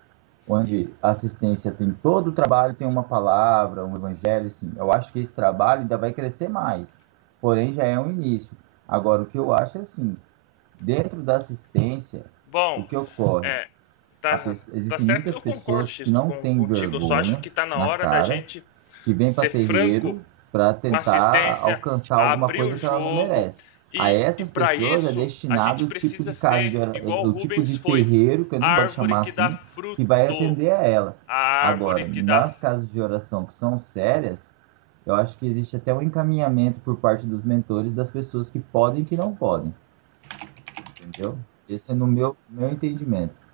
onde a assistência tem todo o trabalho, tem uma palavra, um evangelho, assim, eu acho que esse trabalho ainda vai crescer mais, porém já é um início. Agora, o que eu acho é assim, dentro da assistência, o Bom, que ocorre? é, tá, tá Existem certo. muitas Eu concordo, pessoas que Xisto, não têm contigo. Eu só acho vergonha que tá na na hora da cara, gente que vêm para ser franco terreiro para com a tentar assistência, alcançar alguma abrir o coisa que ela não jogo merece. A e essas para pessoas é isso a gente destinado o tipo precisa de casa ser igual o o tipo Rubens de foi, terreiro, que eu a nem gosto de árvore chamar que dá assim, que vai fruto, atender a ela. a árvore Agora, que dá. nas casas de oração que são sérias, eu acho que existe até um encaminhamento por parte dos mentores das pessoas que podem e que não podem, entendeu? Esse é no meu entendimento.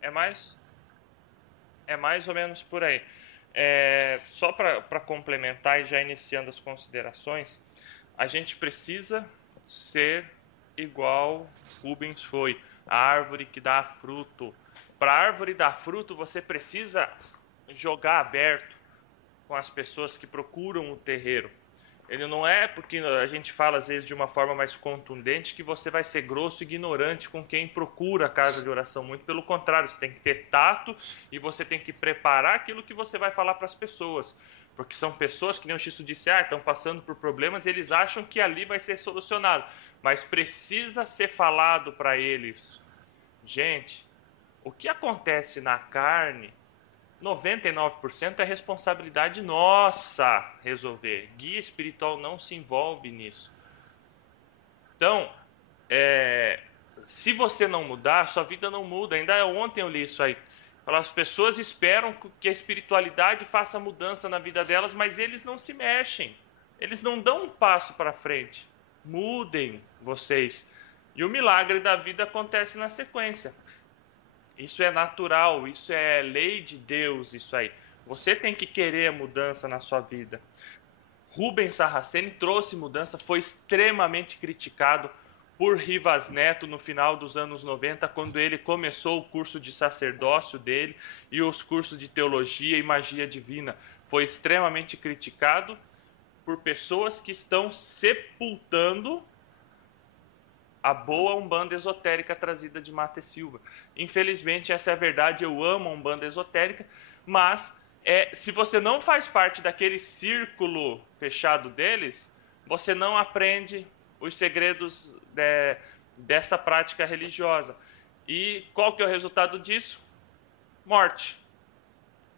É mais É mais ou menos por aí. Só para complementar e já iniciando as considerações, a gente precisa ser igual Rubens foi, a árvore que dá fruto. Para a árvore dar fruto, você precisa jogar aberto com as pessoas que procuram o terreiro. Ele não é porque a gente fala às vezes de uma forma mais contundente que você vai ser grosso e ignorante com quem procura a casa de oração. Muito pelo contrário, você tem que ter tato e você tem que preparar aquilo que você vai falar para as pessoas. Porque são pessoas que nem o Xisto disse, estão passando por problemas e eles acham que ali vai ser solucionado. Mas precisa ser falado para eles. Gente, o que acontece na carne 99% é responsabilidade nossa resolver. Guia espiritual não se envolve nisso. Então, é, se você não mudar, sua vida não muda. Ainda ontem eu li isso aí. As pessoas esperam que a espiritualidade faça mudança na vida delas, mas eles não se mexem. Eles não dão um passo para frente. Mudem vocês. E o milagre da vida acontece na sequência. Isso é natural, isso é lei de Deus, isso aí. Você tem que querer a mudança na sua vida. Rubens Saraceni trouxe mudança, foi extremamente criticado por Rivas Neto no final dos anos 90, quando ele começou o curso de sacerdócio dele e os cursos de teologia e magia divina. Foi extremamente criticado por pessoas que estão sepultando a boa Umbanda esotérica trazida de Mata e Silva. Infelizmente, essa é a verdade, eu amo a Umbanda esotérica, mas se você não faz parte daquele círculo fechado deles, você não aprende os segredos dessa prática religiosa. E qual que é o resultado disso? Morte.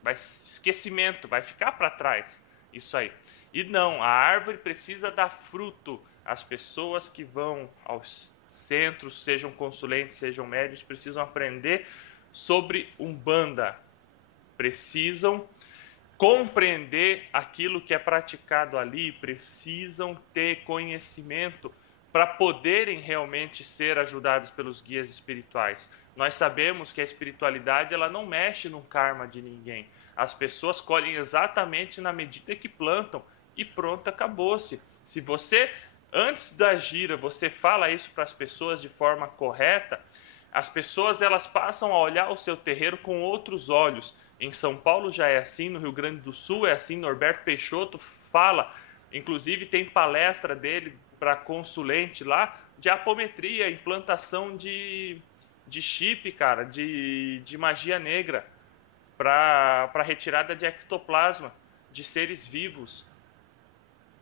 Esquecimento, vai ficar para trás isso aí. E não, a árvore precisa dar fruto. As pessoas que vão aos centros, sejam consulentes, sejam médios, precisam aprender sobre Umbanda. Precisam compreender aquilo que é praticado ali, precisam ter conhecimento para poderem realmente ser ajudados pelos guias espirituais. Nós sabemos que a espiritualidade ela não mexe no karma de ninguém. As pessoas colhem exatamente na medida que plantam e pronto, acabou-se. Se você antes da gira você fala isso para as pessoas de forma correta, as pessoas elas passam a olhar o seu terreiro com outros olhos. Em São Paulo já é assim, no Rio Grande do Sul é assim. Norberto Peixoto fala, inclusive tem palestra dele para consulente lá de apometria, implantação de chip, cara, de magia negra para retirada de ectoplasma de seres vivos.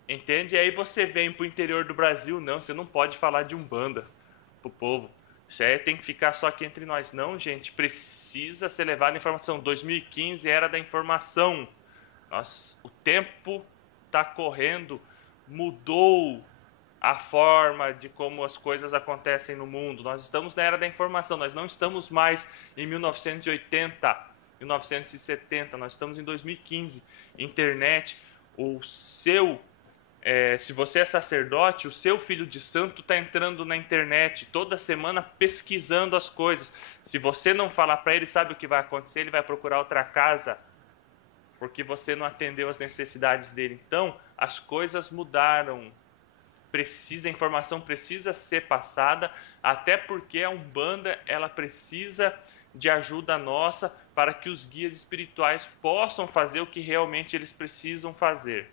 Entende? E aí você vem pro interior do Brasil, não, você não pode falar de Umbanda. pro povo. Isso aí tem que ficar só aqui entre nós. Não, gente, precisa ser levada a informação. 2015 era da informação. O tempo está correndo, mudou a forma de como as coisas acontecem no mundo. Nós estamos na era da informação, nós não estamos mais em 1980, 1970, nós estamos em 2015. Internet, se você é sacerdote, o seu filho de santo está entrando na internet toda semana pesquisando as coisas. Se você não falar para ele, sabe o que vai acontecer? Ele vai procurar outra casa, porque você não atendeu às necessidades dele. Então, as coisas mudaram. A informação precisa ser passada, até porque a Umbanda ela precisa de ajuda nossa para que os guias espirituais possam fazer o que realmente eles precisam fazer.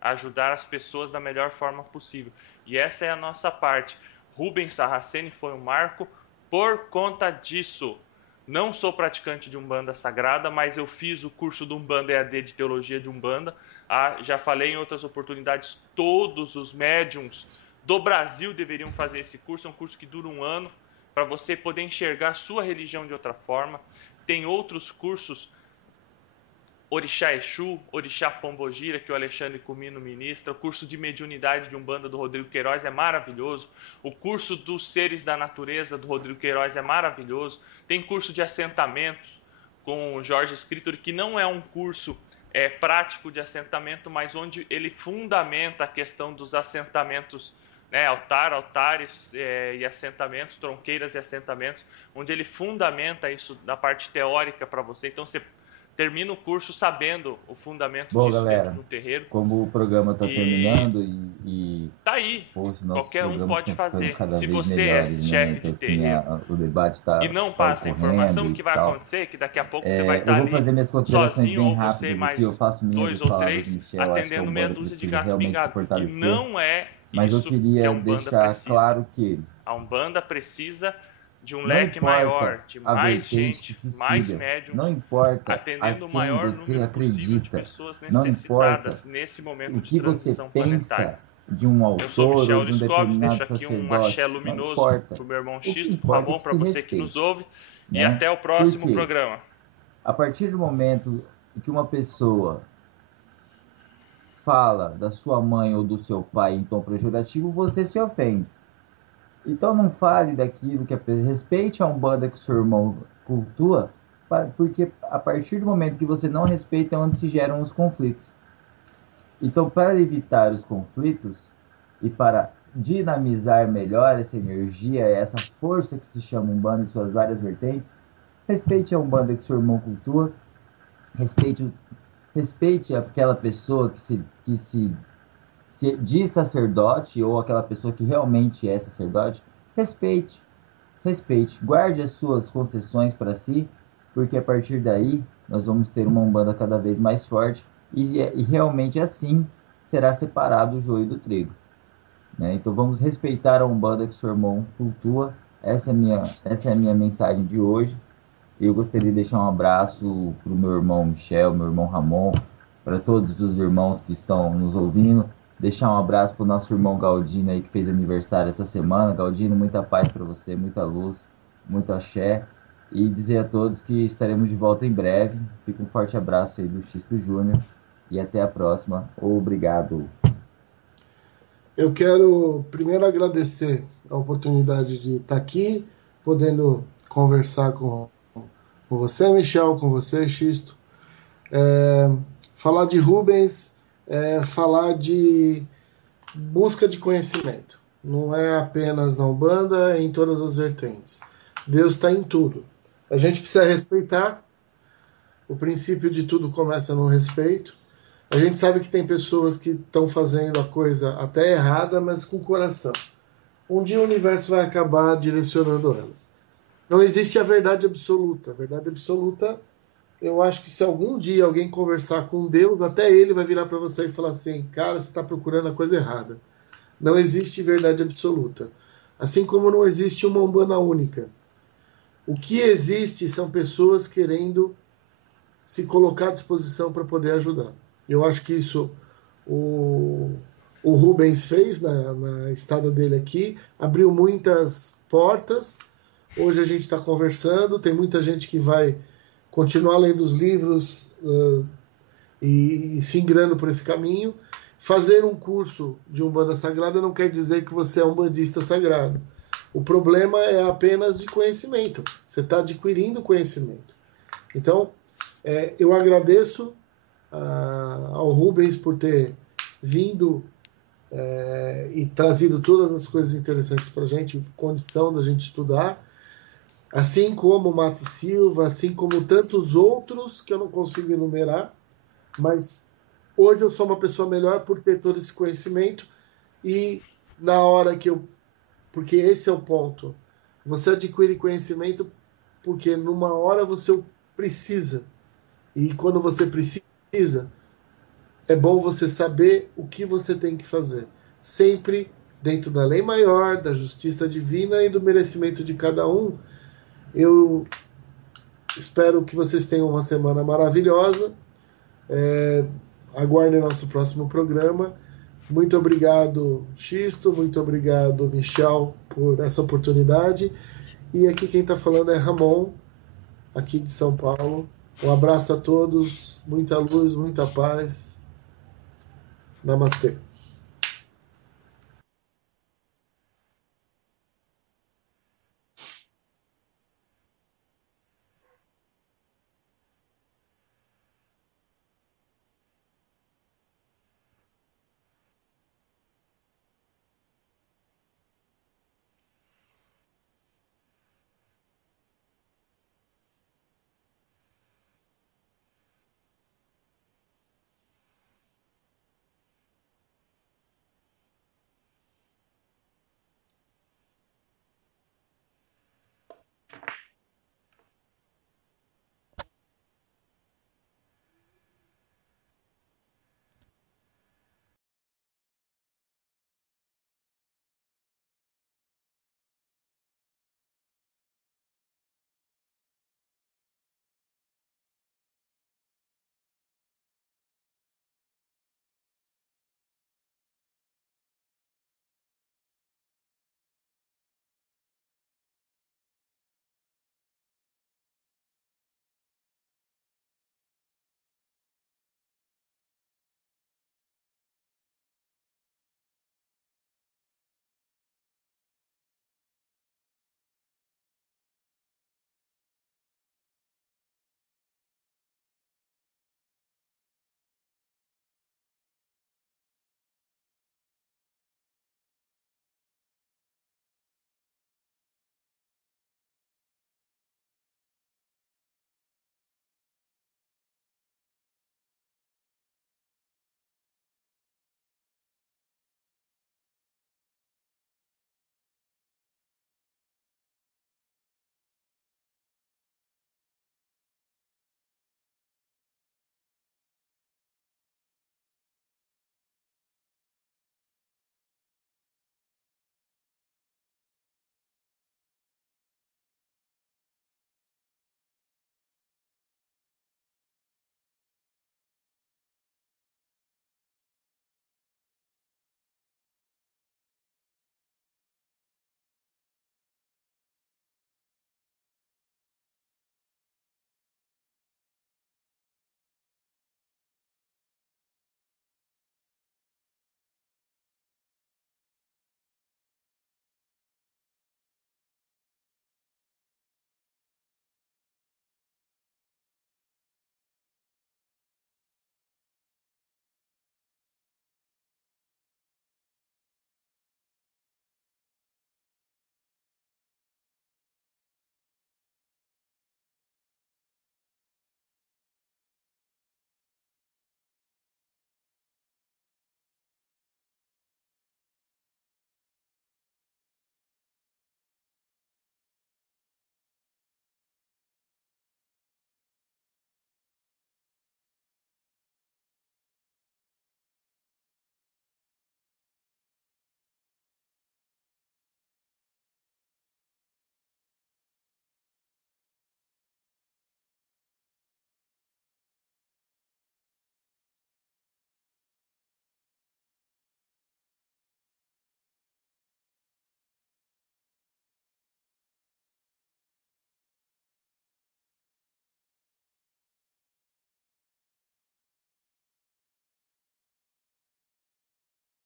Ajudar as pessoas da melhor forma possível. E essa é a nossa parte. Rubens Sarraceni foi um marco por conta disso. Não sou praticante de Umbanda Sagrada, mas eu fiz o curso do Umbanda EAD de Teologia de Umbanda. Já falei em outras oportunidades, todos os médiums do Brasil deveriam fazer esse curso. É um curso que dura 1 ano, para você poder enxergar a sua religião de outra forma. Tem outros cursos, Orixá Exu, Orixá Pombogira, que o Alexandre Comino ministra. O curso de Mediunidade de Umbanda do Rodrigo Queiroz é maravilhoso. O curso dos Seres da Natureza do Rodrigo Queiroz é maravilhoso. Tem curso de assentamentos com o Jorge Escritor, que não é um curso prático de assentamento, mas onde ele fundamenta a questão dos assentamentos, né, altares e assentamentos, tronqueiras e assentamentos, onde ele fundamenta isso na parte teórica para você. Então você termina o curso sabendo o fundamento disso, galera, dentro do terreiro. Como o programa está terminando tá aí, qualquer um pode fazer. Se você melhores, é chefe de terreiro o debate tá, e não passa a informação, o que vai acontecer? Que daqui a pouco você vai estar ali fazer minhas considerações sozinho, bem ou rápido, você mais eu faço 2 ou 3, Michel, atendendo meia dúzia de gato pingado. E não é mas isso eu queria que a Umbanda deixar precisa. claro que a Umbanda precisa de um não leque maior, de a mais vertente gente, mais siga, médiums, não importa atendendo a o quem maior você número possível de acredita, pessoas não necessitadas importa nesse momento o de que você transição planetária. pensa de um Eu sou autor Michel ou de um Luiz Clóvis, determinado deixo aqui um sacerdote, axé não luminoso importa. pro meu irmão O que Xisto, pro importa é Ramon, que para se você que respeite, nos ouve, e né? até o próximo Porque programa. a partir do momento que uma pessoa fala da sua mãe ou do seu pai em tom pejorativo, você se ofende. Então não fale daquilo que respeite a Umbanda que seu irmão cultua, porque a partir do momento que você não respeita é onde se geram os conflitos. Então, para evitar os conflitos e para dinamizar melhor essa energia, essa força que se chama Umbanda em suas várias vertentes, respeite a Umbanda que seu irmão cultua, respeite aquela pessoa que se diz sacerdote ou aquela pessoa que realmente é sacerdote, respeite, guarde as suas concessões para si, porque a partir daí nós vamos ter uma Umbanda cada vez mais forte e realmente assim será separado o joio do trigo, né? Então vamos respeitar a Umbanda que o seu irmão cultua. Essa é a minha mensagem de hoje. Eu gostaria de deixar um abraço para o meu irmão Michel, meu irmão Ramon, para todos os irmãos que estão nos ouvindo. Deixar um abraço para o nosso irmão Galdino aí que fez aniversário essa semana. Galdino, muita paz para você, muita luz, muito axé. E dizer a todos que estaremos de volta em breve. Fica um forte abraço aí do Xisto Júnior e até a próxima. Obrigado. Eu quero primeiro agradecer a oportunidade de estar aqui, podendo conversar com você, Michel, com você, Xisto. Falar de Rubens falar de busca de conhecimento. Não é apenas na Umbanda, é em todas as vertentes. Deus está em tudo. A gente precisa respeitar. O princípio de tudo começa no respeito. A gente sabe que tem pessoas que estão fazendo a coisa até errada, mas com coração. Um dia o universo vai acabar direcionando elas. Não existe a verdade absoluta. A verdade absoluta, eu acho que se algum dia alguém conversar com Deus, até ele vai virar para você e falar assim, cara, você está procurando a coisa errada. Não existe verdade absoluta. Assim como não existe uma Umbanda única. O que existe são pessoas querendo se colocar à disposição para poder ajudar. Eu acho que isso, o o Rubens fez na estada dele aqui, abriu muitas portas. Hoje a gente está conversando, tem muita gente que vai continuar lendo os livros e se engrando por esse caminho. Fazer um curso de Umbanda Sagrada não quer dizer que você é um bandista sagrado. O problema é apenas de conhecimento. Você está adquirindo conhecimento. Então, eu agradeço ao Rubens por ter vindo e trazido todas as coisas interessantes para a gente, condição da gente estudar, assim como Mate Silva, assim como tantos outros que eu não consigo enumerar, mas hoje eu sou uma pessoa melhor por ter todo esse conhecimento e na hora que eu... Porque esse é o ponto. Você adquire conhecimento porque numa hora você precisa. E quando você precisa, é bom você saber o que você tem que fazer. Sempre dentro da lei maior, da justiça divina e do merecimento de cada um. Eu espero que vocês tenham uma semana maravilhosa. Aguardem nosso próximo programa. Muito obrigado, Xisto. Muito obrigado, Michel, por essa oportunidade. E aqui quem está falando é Ramon, aqui de São Paulo. Um abraço a todos. Muita luz, muita paz. Namastê.